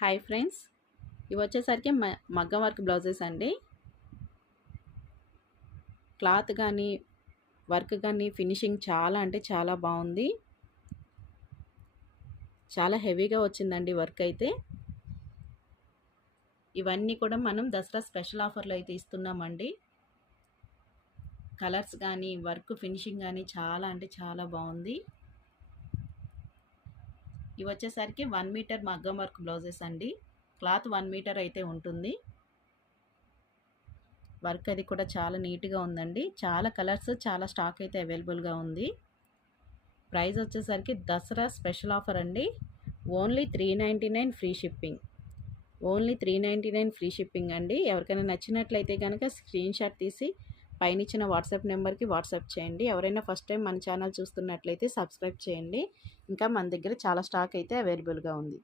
Hi friends, ఇవి వచ్చేసరికి మగ్గం వర్క్ బ్లౌజెస్ అండి. క్లాత్ కానీ వర్క్ కానీ ఫినిషింగ్ చాలా అంటే చాలా బాగుంది. చాలా హెవీగా వచ్చిందండి వర్క్ అయితే. ఇవన్నీ కూడా మనం దసరా స్పెషల్ ఆఫర్లో అయితే ఇస్తున్నామండి. కలర్స్ కానీ వర్క్ ఫినిషింగ్ కానీ చాలా అంటే చాలా బాగుంది. ఇవి వచ్చేసరికి 1 మీటర్ మగ్గం వర్క్ బ్లౌజెస్ అండి. క్లాత్ 1 మీటర్ అయితే ఉంటుంది. వర్క్ అది కూడా చాలా నీట్గా ఉందండి. చాలా కలర్స్, చాలా స్టాక్ అయితే అవైలబుల్గా ఉంది. ప్రైస్ వచ్చేసరికి దసరా స్పెషల్ ఆఫర్ అండి. Only 399 free shipping. Only 399 free shipping అండి. ఎవరికైనా నచ్చినట్లయితే కనుక స్క్రీన్ షాట్ తీసి పైన ఇచ్చిన వాట్సాప్ నెంబర్కి వాట్సాప్ చేయండి. ఎవరైనా ఫస్ట్ టైం మన ఛానల్ చూస్తున్నట్లయితే సబ్స్క్రైబ్ చేయండి. ఇంకా మన దగ్గర చాలా స్టాక్ అయితే అవైలబుల్గా ఉంది.